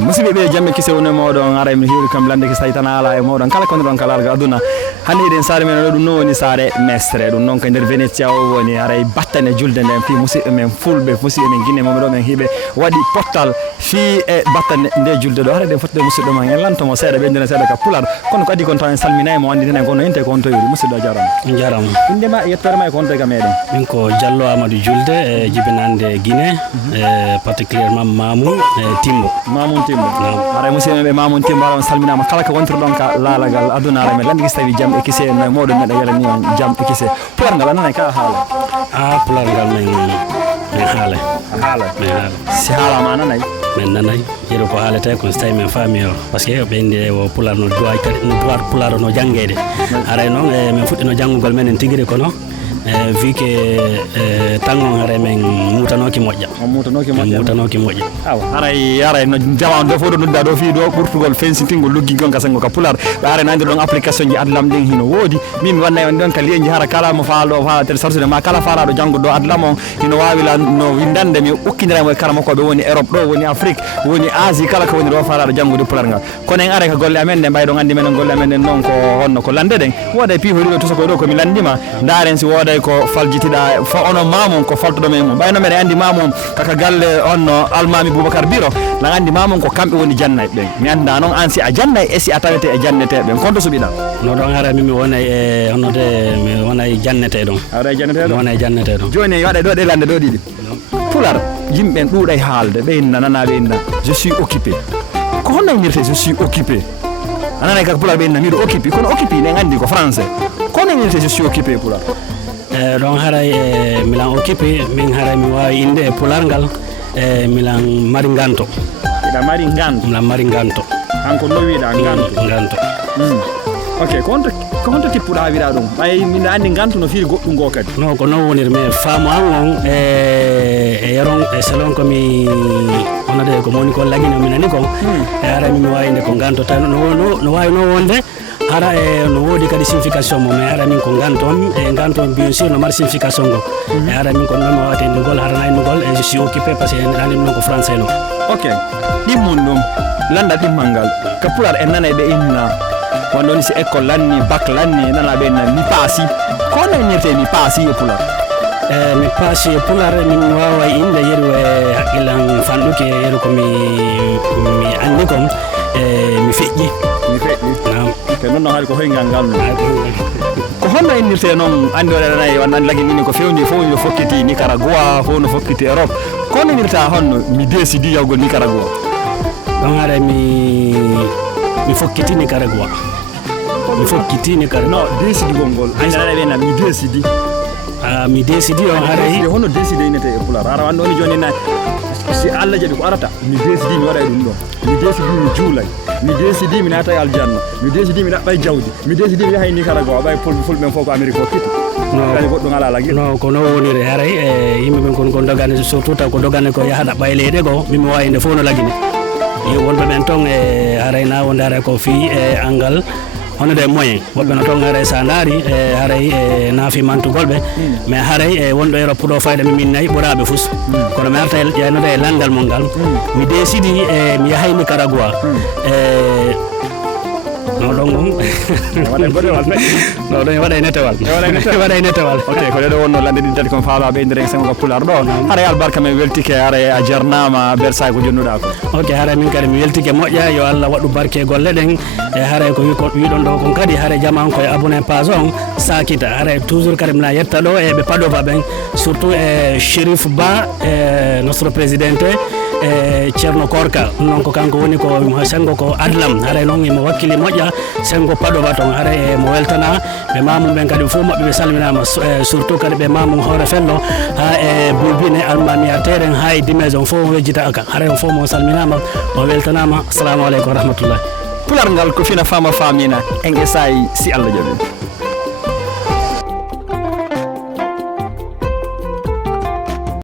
musidɓe ɓe jamme kise woni moɗon ara mi heewi kam lande ki so tawi tan ala e moɗon kala konde ɗon kalarga aduna hande eɗen saare men ɗum noon woni saare mestre ɗum noon ko nder Venetia o woni aray battane julde nden fi musidɓe men fulɓe musidɓe men Guinée momi ɗo men hiiɓe waɗi pottal fi e battane nde julde ɗo hara eɗen fottude musidɗo ma en lantomo seeɗa ɓeyndina seeɗa ka pular kono ko addi kon taw en salminaymo andi tenen kono inte ko on toyori musidɗo a jarama jarama indema yettore ma e ko on toyga meɗen min ko Diallo Amadou Julde e jibinande Guinée particulièrement Mamoun Timbo aray musidɓe ɓe Mamoun Timbo ara on salminama kala ko wontirɗon ka laalagal aduna ara men landi kisi tawi jaam e kise en moɗon meɗa yarani on jaam e kise pular ngal ananay ka haala pular ngal men haala si haalama ananay men nanay yeɗo ko haalete ko so tawi men faami o par ce que ɓeyndi o pular no droit pular no janggede aray noon min fuɗɗino janngugol men en tigiri kono vu que tangon hare men mutanoki moƴƴa mutanoki moƴƴa aray no jaman do fof ɗo nodda ɗo fi ɗo ɓurtugol fensitingol loggi gon ka sengo ka pular ɓe are nandi ɗon application ji adlam ɗin hino woodi min mi wannay on ɗon ka liyeji hara kala mo faalo faala télécharge ma kala faalaɗo janggoɗo adlam on hino wawi la no windande mi ukkidiramo e kara makko ɓe woni Europe ɗo woni Afrique woni Asie kala ko woni ɗo faalaɗo janggude pular ngal kono en are ka golle amen nde mbayɗon andi men golle amen ɗen noon ko honno ko lande ɗen woda pihoriɓe tusa koye ɗo komi landima daren si woda ko faljitiɗa fa ono mamum ko faltoɗo men mum ɓayno mbeɗa andi mamum kaka galle onno almami Boubacar Biro la andi mamum ko kamɓe woni jannayɓe ɓen mi anda noon an si a jannay e si a tawete e janneteɓe ɓen konto suɓiɗa no ɗon hara mi wonay e honode mi wonay jannete ɗon aɗa jannete ɗon wonay jannete ɗon joni waɗa ɗo ɗe lande ɗo ɗiɗi pular yimɓe ɗuuɗay haalde ɓeyna nana ɓeyna je suis occupé ko honno inirte je suis occupé ananay kaka pular ɓeyna miɗo occupé kono occupé ne andi ko français kono inirte je suis occupé pular ɗon haray milan occupé min haray mi wawi inde e pular ngal milan mari ganto iɗa mari ganto milan mari ganto hanko lowiɗa ganto ok ko honto tippuɗa wiɗa ɗum ɓay miɗa andi ganto no fiiri goɗɗum go kadi non ko noon woniri mais faamu an on e yaron e selon komi honode ko moni ko laguino minani kon e haray mi wawi inde ko ganto taw no wawi no wonde hara no woodi kadi signification mo mais hara min ko ganton e ganton bien sûr no mari signification go e hara min ko non mo wate ndugol hara nay ndugol e je suis occupé parce que en non ko français no ok ɗimmon ɗum landa ɗimmal ngal ka pular en nana ɓe inna wonɗo ni si école lanni bac lanni nana ɓe inna mi paasi ko nanirte mi paasi e pular mi paasi e pular min wawa inde yeru e haqqillan fanɗuki yeru ko mi andi kon mi feƴƴi te noon no haali ko hoyngal ngal ko honno innirte noon andi waɗanay wonnan lagi nini ko fewni fof no fokkiti Nicaragua fof no fokkiti Europe ko innirta honno mi décidi yawgol Nicaragua ɗon haara mi fokkiti Nicaragua non décidi gongol andana ɓena mi décidi mi décidi on haray honno décidi inete e pular ara wande oni joni na si Allah jaɓi ko arata mi décidi mi waɗa ɗum ɗon mi décidi mi juulay mi décidi mi naata e aljanna mi décidi mi ɗaɓɓay jawdi mi décidi mi yahay Nicaragua ɓay fulɓe men fof ko Amérique fof kiti kadi goɗɗum ala lagui non ko no woniri haray e yimɓe ɓen kon dogane surtout taw ko dogane ko yaha ɗaɓɓa e leyɗe go mimi wawi nde fof no lagine wonɓe ɓen toon e haray na wonde haray ko fi e angal honude moyen woɓɓe no toon haray sa daari e haray e naafi mantugol ɓe mais haray e wonɗo Europe ɗo fayda mi min nayyi ɓuraɓe fus kono mi arta ƴeynode e landal mon ngal mi décidi e mi yahay Nicaragua no ɗon gom no ɗon waɗay netewal waɗay netewal ok ko ɗeɗo wonno lande ɗiɗi tati kon faala ɓeydire sengo ka pular ɗo haray albarka men weltike haray a jarnama bersaye ko jonnuɗa ko ok haray min kadi mi weltike moƴƴa yo Allah waɗu barke golle ɗen e haray ko wiɗon ɗo kon kadi haray jaman koye abonné page on sakita haray toujours kadi mina yetta ɗo e ɓe Padova ɓen surtout e Chérif Ba e nostro présidente e Ceerno Korka non ko kanko woni ko sengo ko adlam haray noon imo wakkili moƴƴa sengo Padova toon haray mo weltana ɓe mamum ɓen kadi fof maɓɓe ɓe salminama surtout kadi ɓe mamum hoore fello ha e bulbine almamiya teren ha e dimes on fof mo wejjita aka haray on fof mo salminama o weltanama assalamu aleykum wa rahmatullah pular ngal ko fina fama famina en e sayi si Allah jaɓi